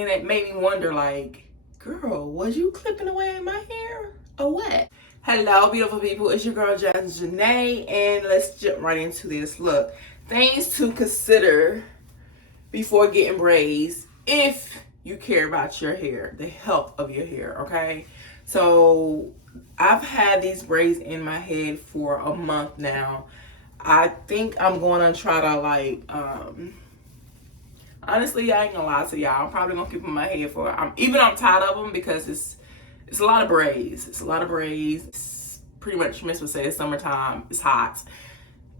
then it made me wonder, like, girl, was you clipping away at my hair or what? Hello, beautiful people. It's your girl, Jasmine Janae, and let's jump right into this. Look, things to consider before getting braids if you care about your hair, the health of your hair, okay? So I've had these braids in my head for a month now. I think I'm going to try to, like, honestly, I ain't gonna lie to y'all. I'm probably gonna keep them in my head for, I'm tired of them because it's a lot of braids. It's a lot of braids. It's pretty much, Miss would say, it's summertime. It's hot.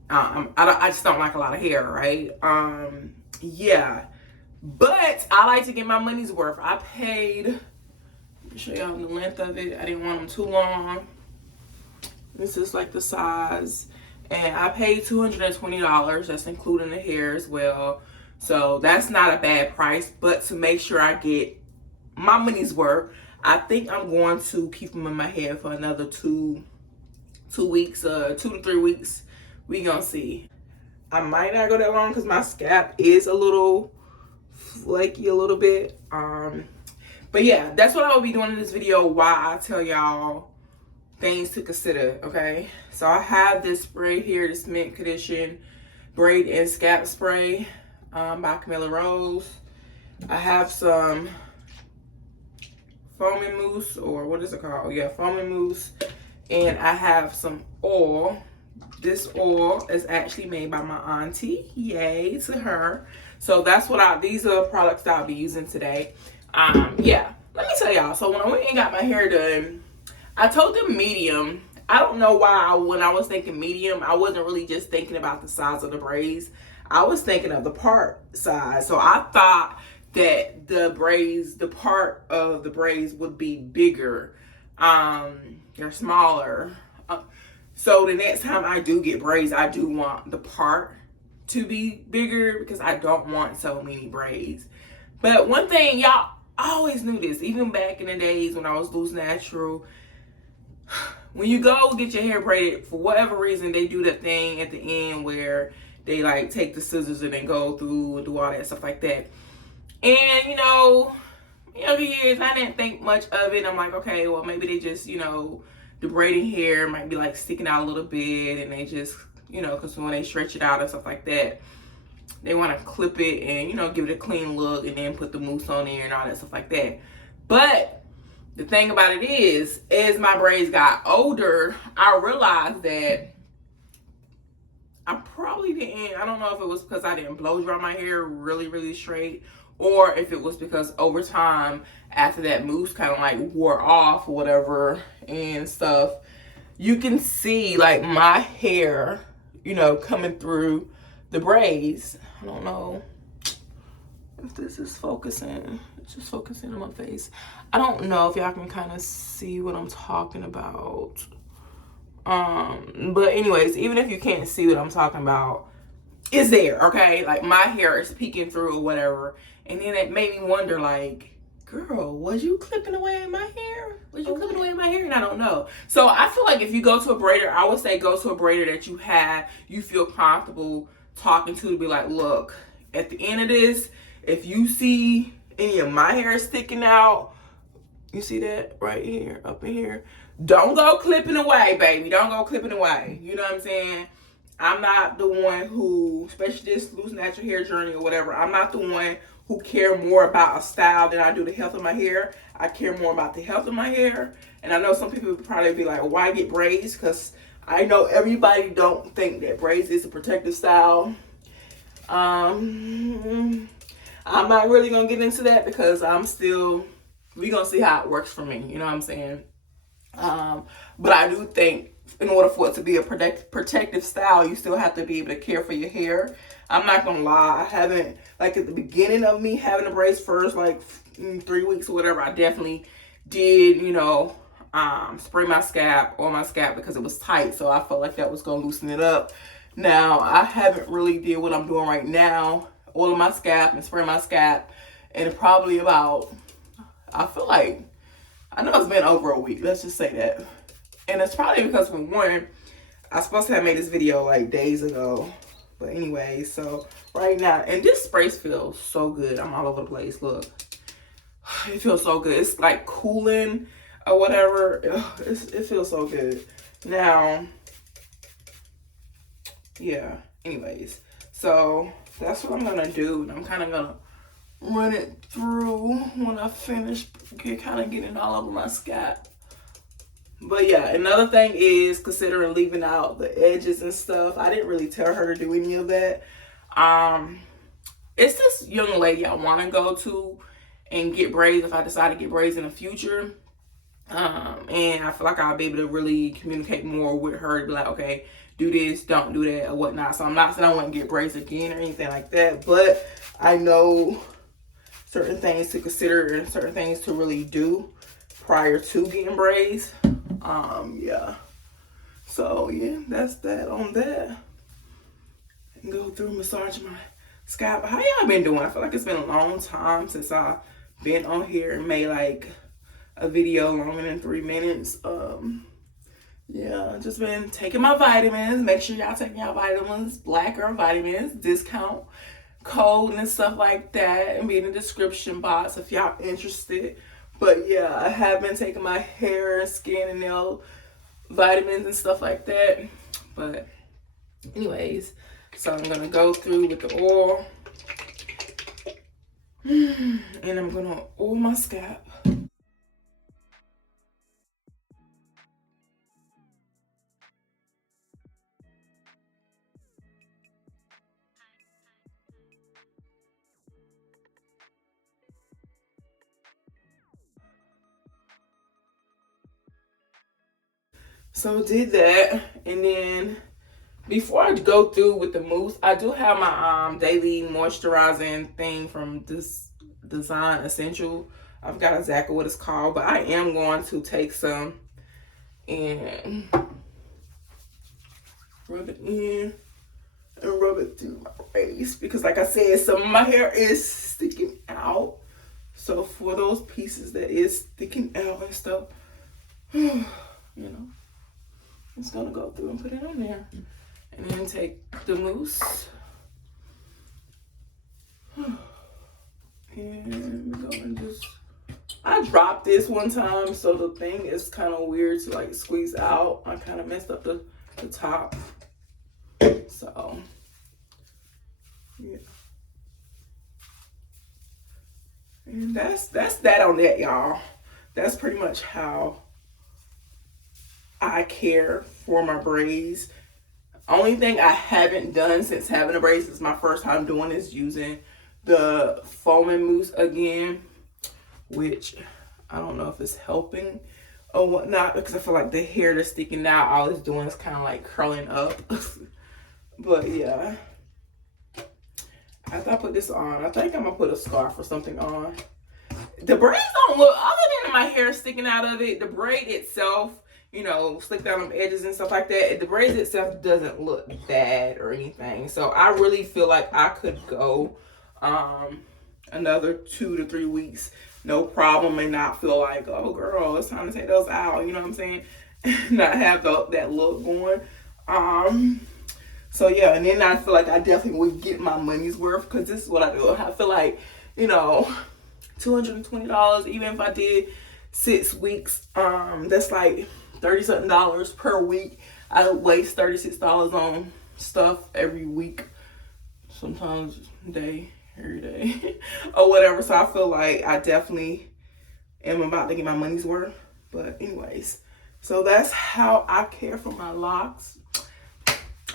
I just don't like a lot of hair, right? Yeah. But I like to get my money's worth. I paid, let me show y'all the length of it. I didn't want them too long. This is like the size. And I paid $220. That's including the hair as well. So that's not a bad price. But to make sure I get my money's worth, I think I'm going to keep them in my hair for another two weeks, 2 to 3 weeks. We gonna see. I might not go that long because my scalp is a little flaky a little bit. But yeah, that's what I will be doing in this video, why I tell y'all things to consider, okay? So I have this spray here, this mint condition braid and scalp spray by Camilla Rose. I have some foaming mousse, or what is it called? Yeah, foaming mousse. And I have some oil. This oil is actually made by my auntie. Yay to her. So that's what these are the products that I'll be using today. Yeah, let me tell y'all. So when I went and got my hair done, I told them medium. I don't know why when I was thinking medium, I wasn't really just thinking about the size of the braids. I was thinking of the part size. So I thought that the braids, the part of the braids would be bigger. They're smaller. So the next time I do get braids, I do want the part to be bigger because I don't want so many braids. But one thing, y'all, I always knew this, even back in the days when I was loose natural. When you go get your hair braided, for whatever reason, they do that thing at the end where they like take the scissors and then go through and do all that stuff like that. And you know, younger years, I didn't think much of it. I'm like, okay, well, maybe they just, you know, the braiding hair might be like sticking out a little bit, and they just, you know, because when they stretch it out and stuff like that, they want to clip it and, you know, give it a clean look and then put the mousse on there and all that stuff like that. But the thing about it is, as my braids got older, I realized that I probably didn't, I don't know if it was because I didn't blow dry my hair really, really straight, or if it was because over time, after that mousse kind of like wore off or whatever and stuff, you can see like my hair, you know, coming through the braids. I don't know if this is focusing. It's just focusing on my face. I don't know if y'all can kind of see what I'm talking about. But anyways, even if you can't see what I'm talking about, it's there, okay? Like my hair is peeking through or whatever. And then it made me wonder, like, girl, was you clipping away at my hair? Was you clipping away at my hair? And I don't know. So I feel like if you go to a braider, I would say go to a braider that you feel comfortable talking to be like, look, at the end of this, if you see any of my hair sticking out, you see that right here, up in here, don't go clipping away, baby. Don't go clipping away. You know what I'm saying? I'm not the one who, especially this loose natural hair journey or whatever, I'm not the one who care more about a style than I do the health of my hair. I care more about the health of my hair. And I know some people would probably be like, why get braids? Because I know everybody don't think that braids is a protective style. I'm not really going to get into that because we're going to see how it works for me. You know what I'm saying? But I do think in order for it to be a protective style, you still have to be able to care for your hair. I'm not gonna lie, I haven't, like at the beginning of me having the braids first, like 3 weeks or whatever, I definitely did, you know, spray my scalp because it was tight. So I felt like that was gonna loosen it up. Now, I haven't really did what I'm doing right now, oil my scalp and spray my scalp, and probably about, I feel like, I know it's been over a week, let's just say that. And it's probably because, for one, I was supposed to have made this video like days ago. But anyway, so right now, and this spray feels so good. I'm all over the place, look. It feels so good. It's like cooling or whatever. Ugh, it feels so good. Now, yeah, anyways. So that's what I'm gonna do. And I'm kind of gonna run it through when I finish, kind of getting all over my scalp. But yeah, another thing is considering leaving out the edges and stuff. I didn't really tell her to do any of that. It's this young lady I want to go to and get braids if I decide to get braids in the future. And I feel like I'll be able to really communicate more with her to be like, okay, do this, don't do that, or whatnot. So I'm not saying I want to get braids again or anything like that, but I know certain things to consider and certain things to really do prior to getting braids. Yeah. So yeah, that's that on that. And go through massage my scalp. How y'all been doing? I feel like it's been a long time since I've been on here and made like a video longer than 3 minutes. Yeah, just been taking my vitamins. Make sure y'all taking y'all vitamins, Black Girl Vitamins, discount code and stuff like that, and be in the description box if y'all interested. But yeah, I have been taking my hair and skin and nail vitamins and stuff like that. But anyways, so I'm gonna go through with the oil, and I'm gonna oil my scalp. So did that, and then before I go through with the mousse, I do have my daily moisturizing thing from this Design Essential. I forgot exactly what it's called, but I am going to take some and rub it in and rub it through my face, because like I said, some of my hair is sticking out. So for those pieces that is sticking out and stuff, you know, it's gonna go through and put it on there. And then take the mousse. And we're going to just, I dropped this one time, so the thing is kind of weird to like squeeze out. I kind of messed up the top. So, yeah. And that's that on that, y'all. That's pretty much how I care for my braids. Only thing I haven't done since having the braids, is my first time doing is using the foaming mousse again, which I don't know if it's helping or whatnot, because I feel like the hair that's sticking out, all it's doing is kind of like curling up. But yeah, after I put this on, I think I'm gonna put a scarf or something on. The braids don't look, other than my hair sticking out of it, the braid itself, you know, slick down them edges and stuff like that, the braids itself doesn't look bad or anything. So I really feel like I could go another 2 to 3 weeks, no problem, and not feel like, oh girl, it's time to take those out, you know what I'm saying? Not have that look going. So yeah, and then I feel like I definitely would get my money's worth, because this is what I do. I feel like, you know, $220, even if I did 6 weeks, that's like $30-something per week. I waste $36 on stuff every week, sometimes every day, or whatever. So I feel like I definitely am about to get my money's worth. But anyways, so that's how I care for my locks.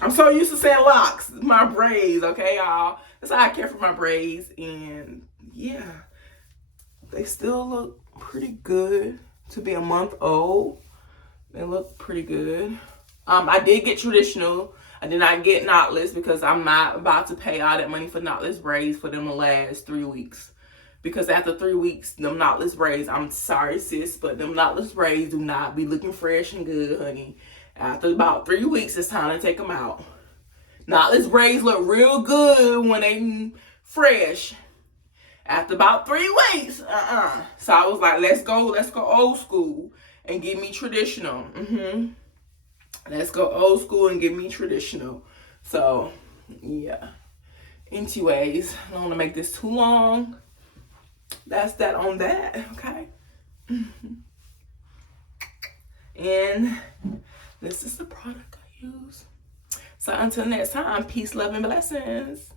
I'm so used to saying locks, my braids, okay, y'all? That's how I care for my braids. And yeah, they still look pretty good to be a month old. They look pretty good. I did get traditional. I did not get knotless, because I'm not about to pay all that money for knotless braids for them to last 3 weeks. Because after 3 weeks, them knotless braids, I'm sorry sis, but them knotless braids do not be looking fresh and good, honey. After about 3 weeks, it's time to take them out. Knotless braids look real good when they fresh. After about 3 weeks, So I was like, let's go old school and give me traditional. Let's go old school and give me traditional. So, yeah. Anyways, I don't want to make this too long. that's that on that, okay? And this is the product I use. So until next time, peace, love, and blessings.